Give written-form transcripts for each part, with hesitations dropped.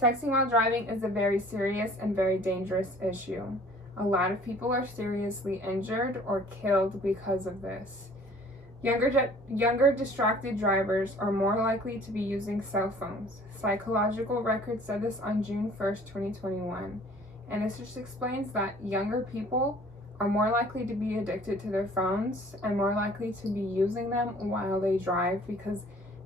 Texting while driving is a very serious and very dangerous issue. A lot of people are seriously injured or killed because of this. Younger distracted drivers are more likely to be using cell phones. Psychological Records said this on June 1st, 2021. And this just explains that younger people are more likely to be addicted to their phones and more likely to be using them while they drive because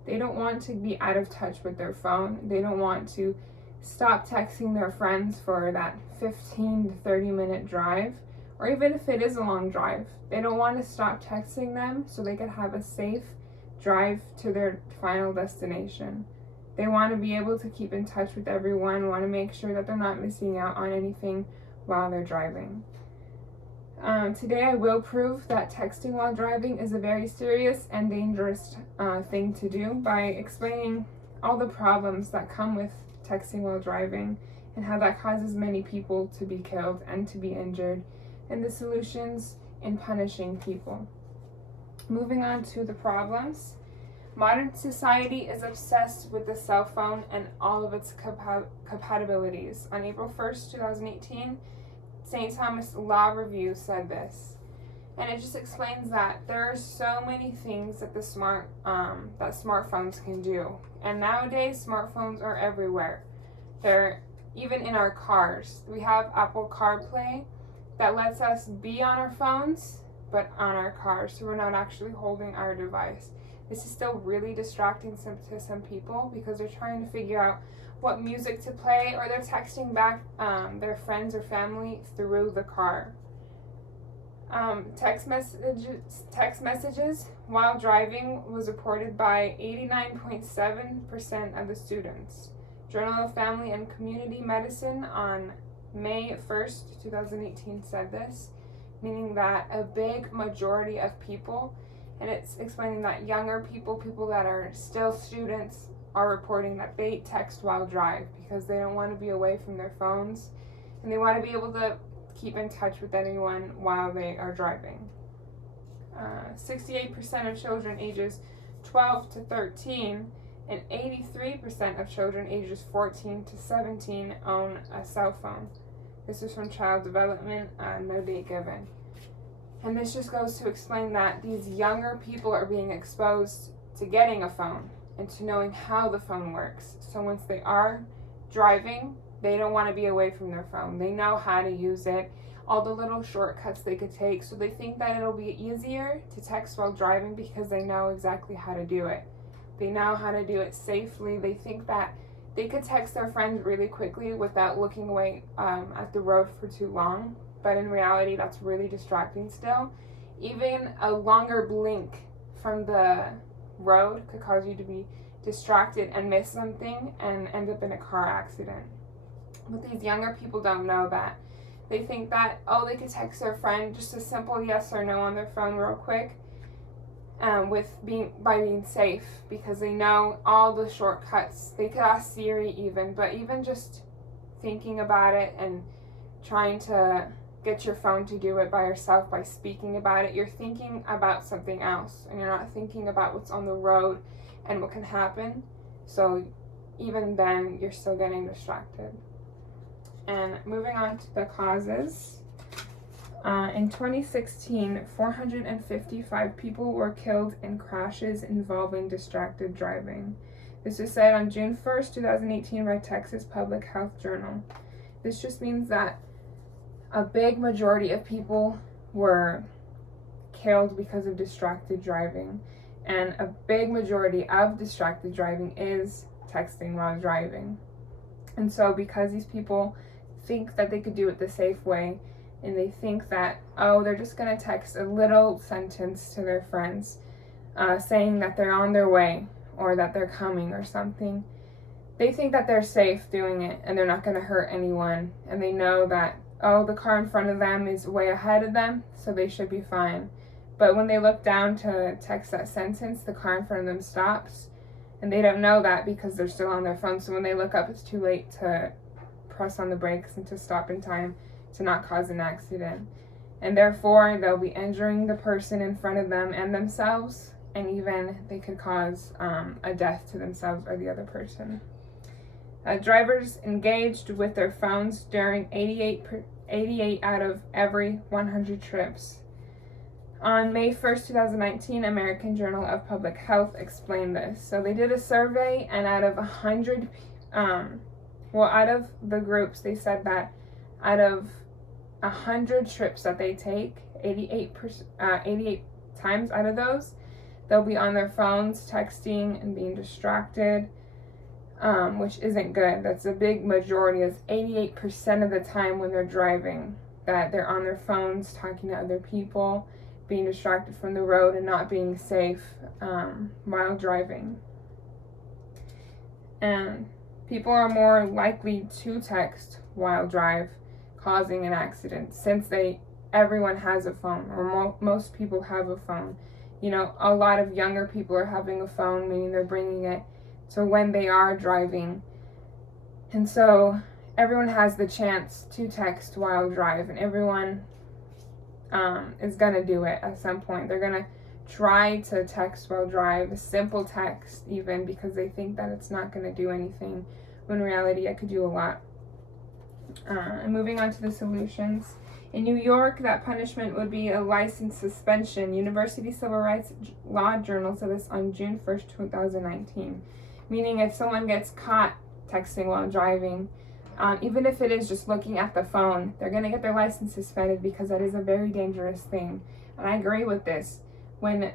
they don't want to be out of touch with their phone. They don't want to stop texting their friends for that 15 to 30 minute drive, or even if it is a long drive. They don't want to stop texting them so they could have a safe drive to their final destination. They want to be able to keep in touch with everyone, want to make sure that they're not missing out on anything while they're driving. Today I will prove that texting while driving is a very serious and dangerous thing to do by explaining all the problems that come with texting while driving and how that causes many people to be killed and to be injured, and the solutions in punishing people. Moving on to the problems. Modern society is obsessed with the cell phone and all of its compatibilities. On April 1st, 2018, St. Thomas Law Review said this, and it just explains that there are so many things that smartphones can do, and nowadays smartphones are everywhere. They're even in our cars. We have Apple CarPlay that lets us be on our phones, but on our cars, so we're not actually holding our device. This is still really distracting to some people because they're trying to figure out what music to play, or they're texting back their friends or family through the car. Text messages while driving was reported by 89.7% of the students. Journal of Family and Community Medicine on May 1st, 2018 said this, meaning that a big majority of people, and it's explaining that younger people that are still students, are reporting that they text while drive because they don't want to be away from their phones and they want to be able to keep in touch with anyone while they are driving. 68% of children ages 12 to 13 and 83% of children ages 14 to 17 own a cell phone. This is from Child Development, no date given. And this just goes to explain that these younger people are being exposed to getting a phone and to knowing how the phone works. So once they are driving, they don't want to be away from their phone. They know how to use it, all the little shortcuts they could take. So they think that it'll be easier to text while driving because they know exactly how to do it. They know how to do it safely. They think that they could text their friends really quickly without looking away at the road for too long. But in reality, that's really distracting still. Even a longer blink from the road could cause you to be distracted and miss something and end up in a car accident. But these younger people don't know that. They think that, they could text their friend just a simple yes or no on their phone real quick by being safe, because they know all the shortcuts. They could ask Siri even, but even just thinking about it and trying to get your phone to do it by yourself by speaking about it, you're thinking about something else and you're not thinking about what's on the road and what can happen. So even then, you're still getting distracted. And moving on to the causes. In 2016, 455 people were killed in crashes involving distracted driving. This was said on June 1st, 2018 by Texas Public Health Journal. This just means that a big majority of people were killed because of distracted driving, and a big majority of distracted driving is texting while driving. And so because these people think that they could do it the safe way, and they think that, they're just going to text a little sentence to their friends saying that they're on their way or that they're coming or something, they think that they're safe doing it and they're not going to hurt anyone, and they know that the car in front of them is way ahead of them, so they should be fine. But when they look down to text that sentence, the car in front of them stops, and they don't know that because they're still on their phone. So when they look up, it's too late to press on the brakes and to stop in time to not cause an accident. And therefore, they'll be injuring the person in front of them and themselves, and even they could cause a death to themselves or the other person. Drivers engaged with their phones during 88 out of every 100 trips. On May 1st, 2019, American Journal of Public Health explained this. So they did a survey, and out of 100, out of the groups, they said that out of 100 trips that they take, 88 times out of those, they'll be on their phones, texting and being distracted, which isn't good. That's a big majority. It's 88% of the time when they're driving that they're on their phones, talking to other people, being distracted from the road, and not being safe while driving. And people are more likely to text while drive, causing an accident, since everyone has a phone, or most people have a phone. You know, a lot of younger people are having a phone, meaning they're bringing it to when they are driving. And so everyone has the chance to text while drive, and everyone is going to do it at some point. They're going to try to text while drive, a simple text even, because they think that it's not going to do anything, when in reality it could do a lot. And moving on to the solutions. In New York, that punishment would be a license suspension. University Civil Rights Law Journal said this on June 1st, 2019. Meaning if someone gets caught texting while driving, even if it is just looking at the phone, they're going to get their license suspended, because that is a very dangerous thing. And I agree with this. When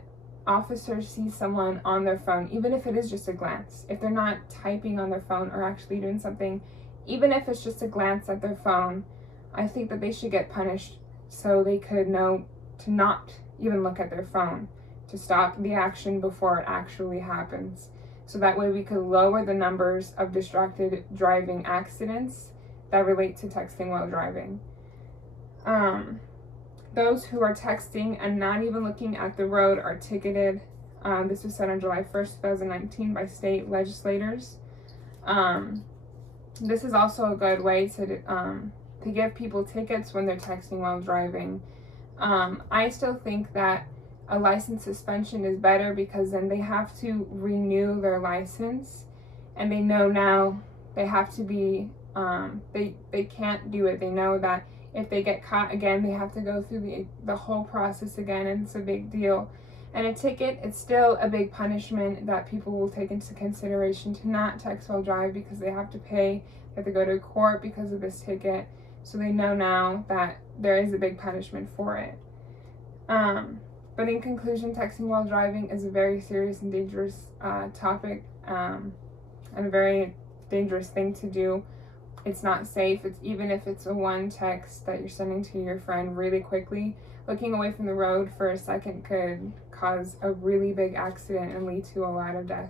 officers see someone on their phone, even if it is just a glance, if they're not typing on their phone or actually doing something, even if it's just a glance at their phone, I think that they should get punished, so they could know to not even look at their phone, to stop the action before it actually happens. So that way we could lower the numbers of distracted driving accidents that relate to texting while driving. Those who are texting and not even looking at the road are ticketed. This was said on July 1st, 2019 by state legislators. This is also a good way to give people tickets when they're texting while driving. I still think that a license suspension is better, because then they have to renew their license, and they know now they have to be, they can't do it. They know that if they get caught again, they have to go through the whole process again, and it's a big deal. And a ticket, it's still a big punishment that people will take into consideration to not text while drive, because they have to pay, they have to go to court because of this ticket. So they know now that there is a big punishment for it. But in conclusion, texting while driving is a very serious and dangerous topic, and a very dangerous thing to do. It's not safe. Even if it's a one text that you're sending to your friend really quickly, looking away from the road for a second could cause a really big accident and lead to a lot of deaths.